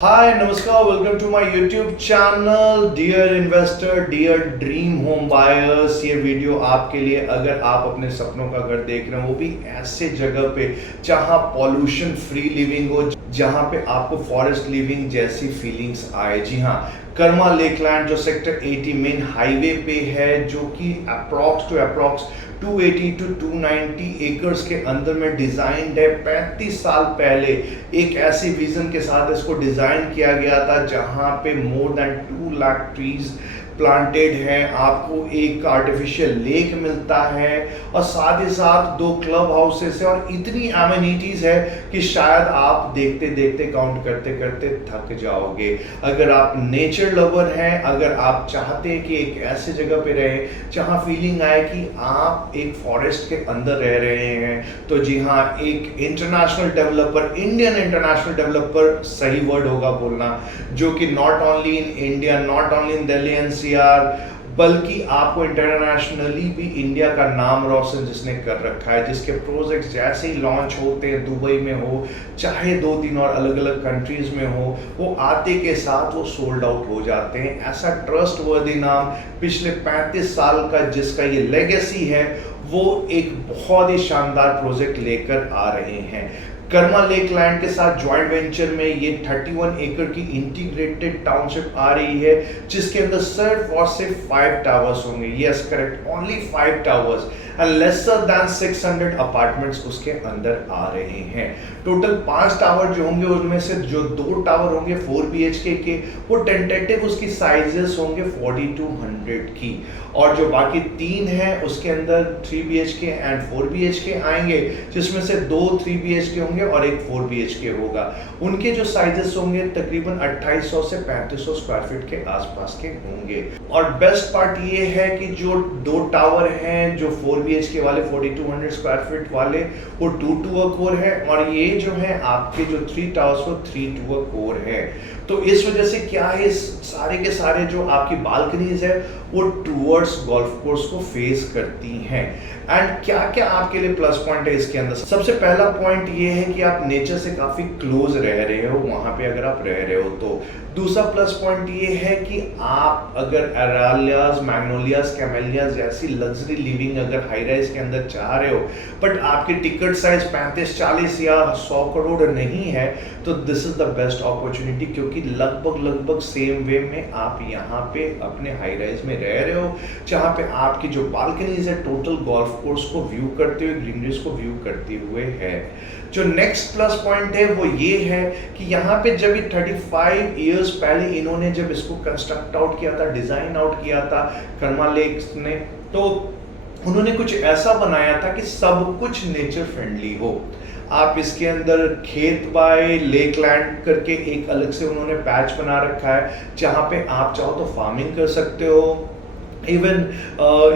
Hi, Namaskar, welcome to my YouTube channel. Dear investor, dear dream home buyers, ये video आपके लिए अगर आप अपने सपनों का घर देख रहे हो, वो भी ऐसे जगह पे जहां पॉल्यूशन फ्री लिविंग हो, जहां पे आपको फॉरेस्ट लिविंग जैसी फीलिंग्स आए। जी हाँ, कर्मा लेकलैंड जो सेक्टर 80 मेन हाईवे पे है, जो कि अप्रॉक्स 280 to 290 एकर्स के अंदर में डिजाइंड है। 35 साल पहले एक ऐसी विजन के साथ इसको डिजाइन किया गया था, जहां पे more than 2 lakh trees planted हैं। आपको एक आर्टिफिशियल लेक मिलता है और साथ ही साथ 2 क्लब हाउसेस है और इतनी एमिनिटीज है कि शायद आप देखते देखते काउंट करते करते थक जाओगे। अगर आप नेचर लवर हैं, अगर आप चाहते हैं कि एक ऐसे जगह पे रहें जहां फीलिंग आए कि आप एक फॉरेस्ट के अंदर रह रहे हैं, तो जी हाँ, एक international developer, Indian international developer सही वर्ड होगा बोलना, जो कि not only in India, not only in Delhi NCR, बल्कि आपको इंटरनेशनली भी इंडिया का नाम रोशन जिसने कर रखा है, जिसके प्रोजेक्ट्स जैसे ही लॉन्च होते हैं, दुबई में हो चाहे 2-3 और अलग अलग कंट्रीज में हो, वो आते के साथ वो सोल्ड आउट हो जाते हैं। ऐसा ट्रस्ट वर्दी नाम पिछले 35 साल का जिसका ये लेगेसी है, वो एक बहुत ही शानदार प्रोजेक्ट लेकर आ रहे हैं। कर्मा लेकलैंड के साथ जॉइंट वेंचर में ये 31 एकड़ की इंटीग्रेटेड टाउनशिप आ रही है, जिसके अंदर सिर्फ और सिर्फ 5 टावर्स होंगे। Yes correct, only 5 towers and lesser than 600 apartments उसके अंदर आ रहे हैं। टोटल 5 टावर जो होंगे, उनमें से जो 2 टावर होंगे 4 BHK के, वो टेंटेटिव उसकी साइजेस होंगे 4200 की, और जो बाकी 3 हैं उसके अंदर 3 BHK एंड 4 BHK आएंगे, जिसमें से 2 3 BHK होंगे और एक 4 BHK होगा। उनके जो साइजेस होंगे तकरीबन 2800 से 3500 स्क्वायर फीट के आसपास के होंगे। और बेस्ट पार्ट ये है कि जो 2 टावर हैं, जो 4 BHK वाले 4200 स्क्वायर फीट वाले, वो 2 to a core है, और ये जो है आपके जो 3 टावर्स वो 3 to a core है। तो इस वजह से क्या है, सारे के सारे जो आपकी बालकनीज है वो टूवर्ड्स गोल्फ कोर्स को फेस करती हैं। एंड क्या क्या आपके लिए प्लस पॉइंट है इसके अंदर? सबसे पहला पॉइंट ये है कि आप नेचर से काफी क्लोज रह रहे हो वहां पे, अगर आप रह रहे हो तो। दूसरा प्लस पॉइंट ये है कि आप अगर अरालियाज, मैग्नोलियाज, कैमेलियाज जैसी लग्जरी लिविंग अगर हाई राइज के अंदर चाह रहे हो, बट आपकी टिकट साइज 35-40 या 100 करोड़ नहीं है, तो this is the best opportunity, क्योंकि लगभग सेम वे में आप यहाँ पे अपने हाई राइज में रह रहे हो, जहाँ पे आपकी जो बालकनीज है टोटल गोल्फ कोर्स को व्यू करते हुए, ग्रीनरीज को व्यू करते हुए है। जो नेक्स्ट प्लस पॉइंट है वो ये है कि यहाँ पे जब ये 35 इयर्स पहले इन्होंने जब इसको कंस्ट्रक्ट आउट किया था, डिजाइन आउट किया था कर्मा लेक्स ने, तो उन्होंने कुछ ऐसा बनाया था कि सब कुछ नेचर फ्रेंडली हो। आप इसके अंदर खेत बाय लेक लैंड करके एक अलग से उन्होंने पैच बना रखा है, जहाँ पे आप चाहो तो फार्मिंग कर सकते हो। इवन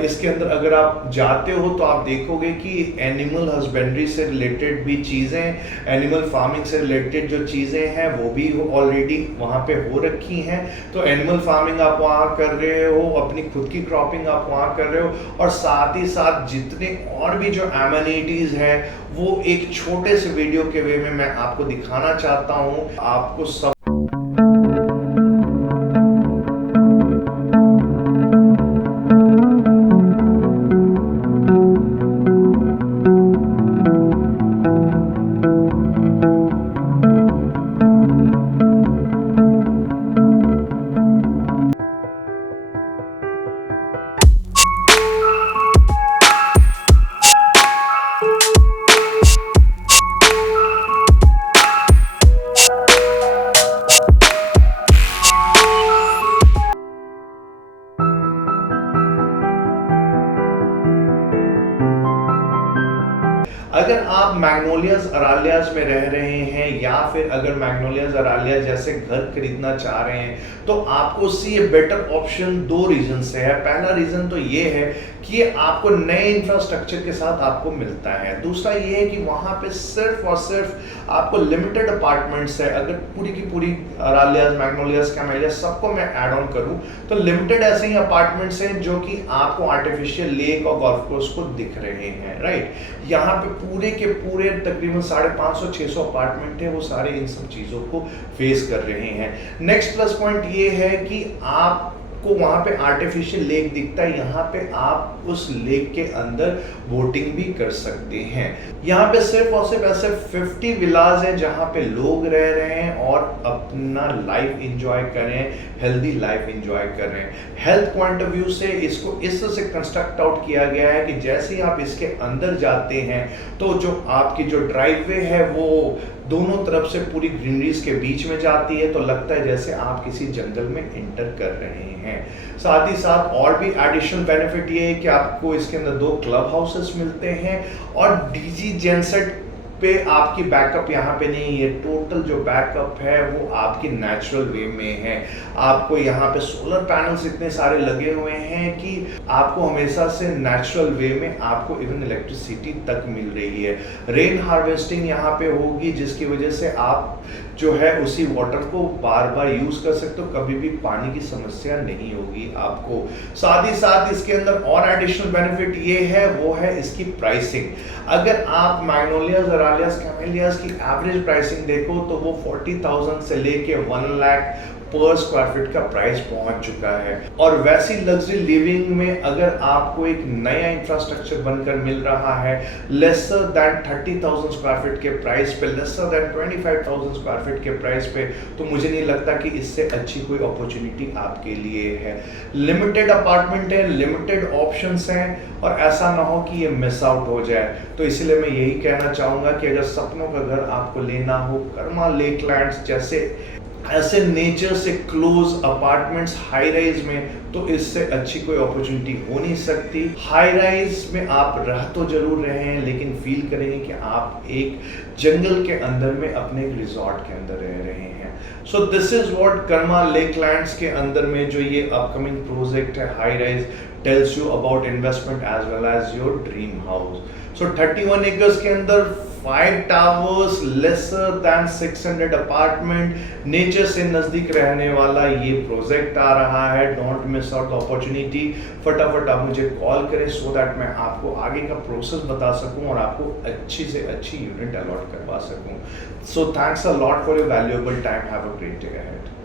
इसके अंदर अगर आप जाते हो तो आप देखोगे कि एनिमल हस्बेंड्री से रिलेटेड भी चीज़ें, एनिमल फार्मिंग से रिलेटेड जो चीज़ें हैं वो भी ऑलरेडी वहाँ पे हो रखी हैं। तो एनिमल फार्मिंग आप वहाँ कर रहे हो, अपनी खुद की क्रॉपिंग आप वहाँ कर रहे हो, और साथ ही साथ जितने और भी जो एमिनिटीज़ हैं वो एक छोटे से वीडियो के वे में मैं आपको दिखाना चाहता हूँ। आपको सब अगर आप मैग्नोलियाज अरालियाज में रह रहे हैं, या फिर अगर मैग्नोलियाज अरालियाज जैसे घर खरीदना चाह रहे हैं, तो आपको सी ये बेटर ऑप्शन 2 रीजन से है। पहला रीजन तो ये है कि ये आपको नए इंफ्रास्ट्रक्चर के साथ आपको मिलता है। दूसरा ये है कि वहाँ पे सिर्फ और सिर्फ आपको लिमिटेड अपार्टमेंट्स है। अगर पूरी की पूरी अरालियाज, मैग्नोलियाज, कैमेलियाज सबको मैं ऐड ऑन करूँ तो लिमिटेड ऐसे ही अपार्टमेंट्स हैं जो कि आपको आर्टिफिशियल लेक और गोल्फ कोर्स को दिख रहे हैं, राइट। यहाँ पे पूरे के पूरे तकरीबन 550-600 अपार्टमेंट है, वो सारे इन सब चीज़ों को फेस कर रहे हैं। नेक्स्ट प्लस पॉइंट ये है कि आपको वहाँ पे आर्टिफिशियल लेक दिखता है, यहाँ पे आप उस लेक के अंदर बोटिंग भी कर सकते हैं। यहाँ पे सिर्फ और सिर्फ ऐसे 50 विलाज हैं जहाँ पे लोग रह रहे हैं और अपना लाइफ इंजॉय कर रहे हैं, हेल्दी लाइफ इंजॉय कर रहे हैं। हेल्थ पॉइंट ऑफ व्यू से इसको इस तरह से कंस्ट्रक्ट आउट किया गया है कि जैसे ही आप इसके अंदर जाते हैं तो जो आपकी जो ड्राइववे है वो दोनों तरफ से पूरी ग्रीनरीज के बीच में जाती है, तो लगता है जैसे आप किसी जंगल में एंटर कर रहे हैं। साथ ही साथ और भी एडिशनल बेनिफिट ये है कि आपको इसके अंदर 2 क्लब हाउसेस मिलते हैं और डीजी जेनसेट पे आपकी बैकअप यहाँ पे नहीं है। टोटल जो बैकअप है वो आपकी नेचुरल वे में है। आपको यहाँ पे सोलर पैनल्स इतने सारे लगे हुए हैं कि आपको हमेशा से नेचुरल वे में आपको इवन इलेक्ट्रिसिटी तक मिल रही है। रेन हार्वेस्टिंग यहाँ पे होगी जिसकी वजह से आप जो है उसी वाटर को बार बार यूज कर सकते हो, कभी भी पानी की समस्या नहीं होगी आपको। साथ ही साथ इसके अंदर और एडिशनल बेनिफिट ये है वो है इसकी प्राइसिंग। अगर आप मैग्नोलियाज, अरालियाज, कैमेलियाज की एवरेज प्राइसिंग देखो तो वो 40,000 से लेके 1 लाख पर स्क्वायर फीट का प्राइस पहुंच चुका है। और वैसी लग्जरी लिविंग में अगर आपको एक नया इंफ्रास्ट्रक्चर बनकर मिल रहा है लेसर दैन 30,000 स्क्वायर फीट के प्राइस पे, लेसर दैन 25,000 स्क्वायर फीट के प्राइस पे, तो मुझे नहीं लगता कि इससे अच्छी कोई अपॉर्चुनिटी आपके लिए है। लिमिटेड अपार्टमेंट है, लिमिटेड ऑप्शंस हैं और ऐसा ना हो कि ये मिस आउट हो जाए। तो इसलिए मैं यही कहना चाहूँगा कि अगर सपनों का घर आपको लेना हो कर्मा लेकलैंड्स जैसे ऐसे नेचर से क्लोज अपार्टमेंट्स हाई राइज में, तो इससे अच्छी कोई अपॉर्चुनिटी हो नहीं सकती। हाई राइज में आप रह तो जरूर रहे हैं लेकिन फील करेंगे कि आप एक जंगल के अंदर में अपने एक रिजॉर्ट के अंदर रह रहे हैं। So this is what Karma Lakelands के अंदर में जो ये अपकमिंग प्रोजेक्ट है high rise tells you about investment as well as your dream house. So 31 acres के अंदर 5 towers, lesser than 600 apartment, nature से नजदीक रहने वाला ये प्रोजेक्ट आ रहा है। Don't miss out the opportunity. फटाफट आप मुझे कॉल करें सो दैट मैं आपको आगे का प्रोसेस बता सकूं और आपको अच्छी से अच्छी यूनिट अलॉट करवा सकूं। So thanks a lot for your valuable time. Have a great day ahead.